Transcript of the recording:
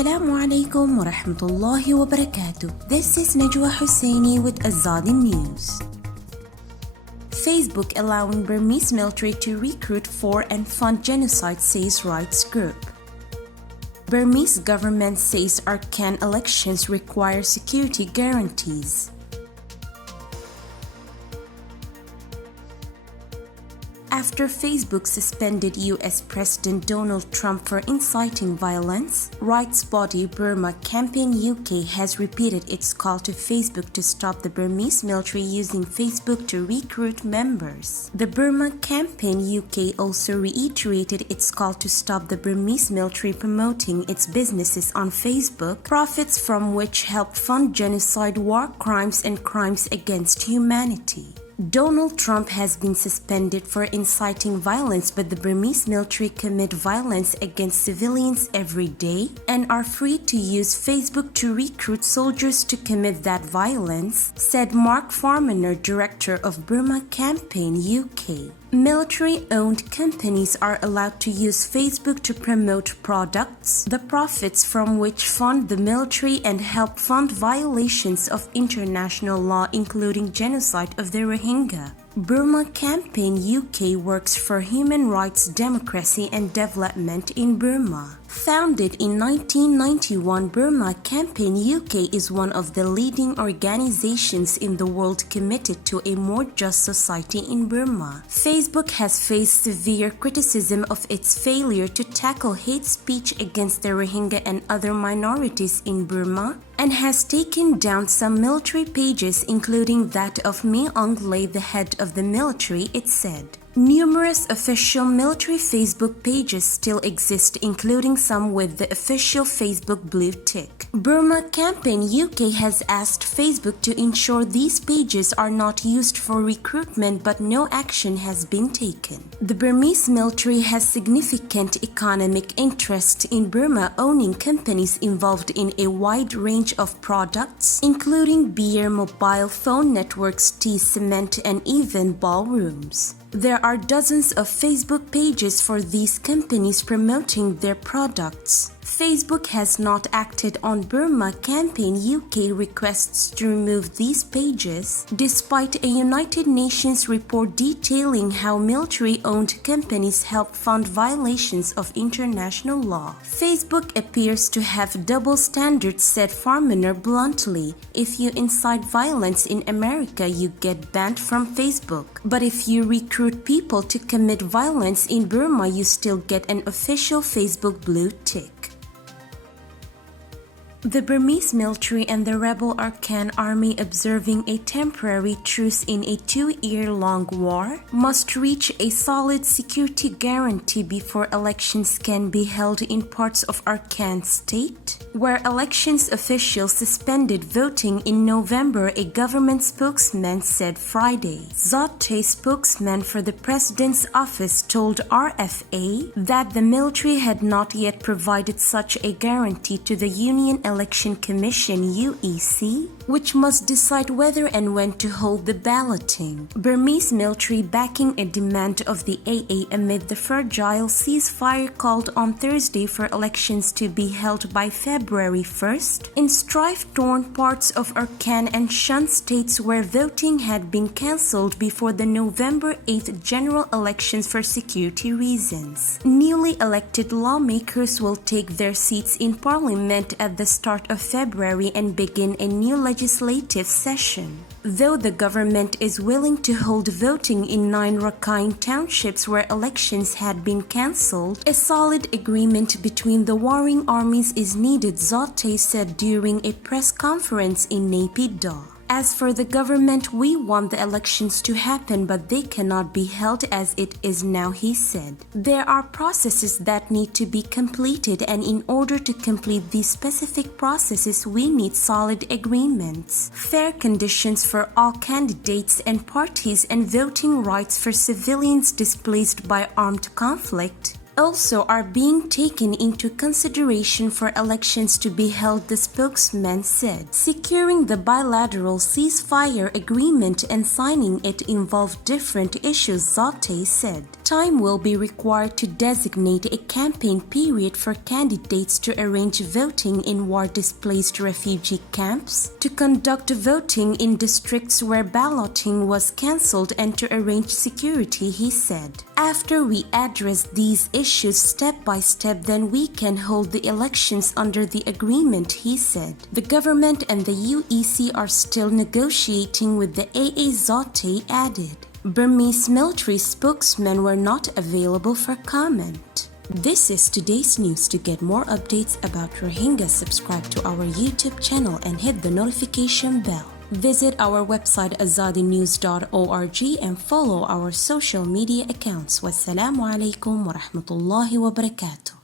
Assalamu alaikum wa rahmatullahi wa barakatuh. This is Najwa Husseini with Azadi News. Facebook allowing Burmese military to recruit for and fund genocide, says rights group. Burmese government says Arakan elections require security guarantees. After Facebook suspended US President Donald Trump for inciting violence, rights body Burma Campaign UK has repeated its call to Facebook to stop the Burmese military using Facebook to recruit members. The Burma Campaign UK also reiterated its call to stop the Burmese military promoting its businesses on Facebook, profits from which help fund genocide, war crimes, and crimes against humanity. Donald Trump has been suspended for inciting violence, but the Burmese military commit violence against civilians every day and are free to use Facebook to recruit soldiers to commit that violence, said Mark Farmaner, director of Burma Campaign UK. Military-owned companies are allowed to use Facebook to promote products, the profits from which fund the military and help fund violations of international law, including genocide of the Rohingya. Burma Campaign UK works for human rights, democracy, and development in Burma. Founded in 1991, Burma Campaign UK is one of the leading organizations in the world committed to a more just society in Burma. Facebook has faced severe criticism of its failure to tackle hate speech against the Rohingya and other minorities in Burma, and has taken down some military pages, including that of Mi Aung Hlaing, the head of the military, it said. Numerous official military Facebook pages still exist, including some with the official Facebook blue tick. Burma Campaign UK has asked Facebook to ensure these pages are not used for recruitment, but no action has been taken. The Burmese military has significant economic interest in Burma, owning companies involved in a wide range of products, including beer, mobile phone networks, tea, cement, and even ballrooms. There are dozens of Facebook pages for these companies promoting their products. Facebook has not acted on Burma Campaign UK requests to remove these pages, despite a United Nations report detailing how military-owned companies help fund violations of international law. Facebook appears to have double standards, said Farmaner bluntly. If you incite violence in America, you get banned from Facebook. But if you recruit people to commit violence in Burma, you still get an official Facebook blue tick. The Burmese military and the rebel Arakan army, observing a temporary truce in a 2-year-long war, must reach a solid security guarantee before elections can be held in parts of Arakan state, where elections officials suspended voting in November, a government spokesman said Friday. Azadi, spokesman for the president's office, told RFA that the military had not yet provided such a guarantee to the Union Election Commission (UEC), which must decide whether and when to hold the balloting. Burmese military backing a demand of the AA amid the fragile ceasefire called on Thursday for elections to be held by February 1st in strife-torn parts of Arakan and Shan states where voting had been cancelled before the November 8th general elections for security reasons. Newly elected lawmakers will take their seats in parliament at the start of February and begin a new legislative session. Though the government is willing to hold voting in 9 Rakhine townships where elections had been cancelled, a solid agreement between the warring armies is needed, Azadi said during a press conference in Naypyidaw. As for the government, we want the elections to happen, but they cannot be held as it is now, he said. There are processes that need to be completed, and in order to complete these specific processes, we need solid agreements, fair conditions for all candidates and parties, and voting rights for civilians displaced by armed conflict, also are being taken into consideration for elections to be held, the spokesman said. Securing the bilateral ceasefire agreement and signing it involve different issues, Azadi said. Time will be required to designate a campaign period for candidates to arrange voting in war-displaced refugee camps, to conduct voting in districts where balloting was cancelled, and to arrange security, he said. After we address these issues step by step, then we can hold the elections under the agreement, he said. The government and the UEC are still negotiating with the AA, Azadi added. Burmese military spokesmen were not available for comment. This is today's news. To get more updates about Rohingya, subscribe to our YouTube channel and hit the notification bell. Visit our website azadinews.org and follow our social media accounts. Wassalamu alaikum wa rahmatullahi wa barakatuh.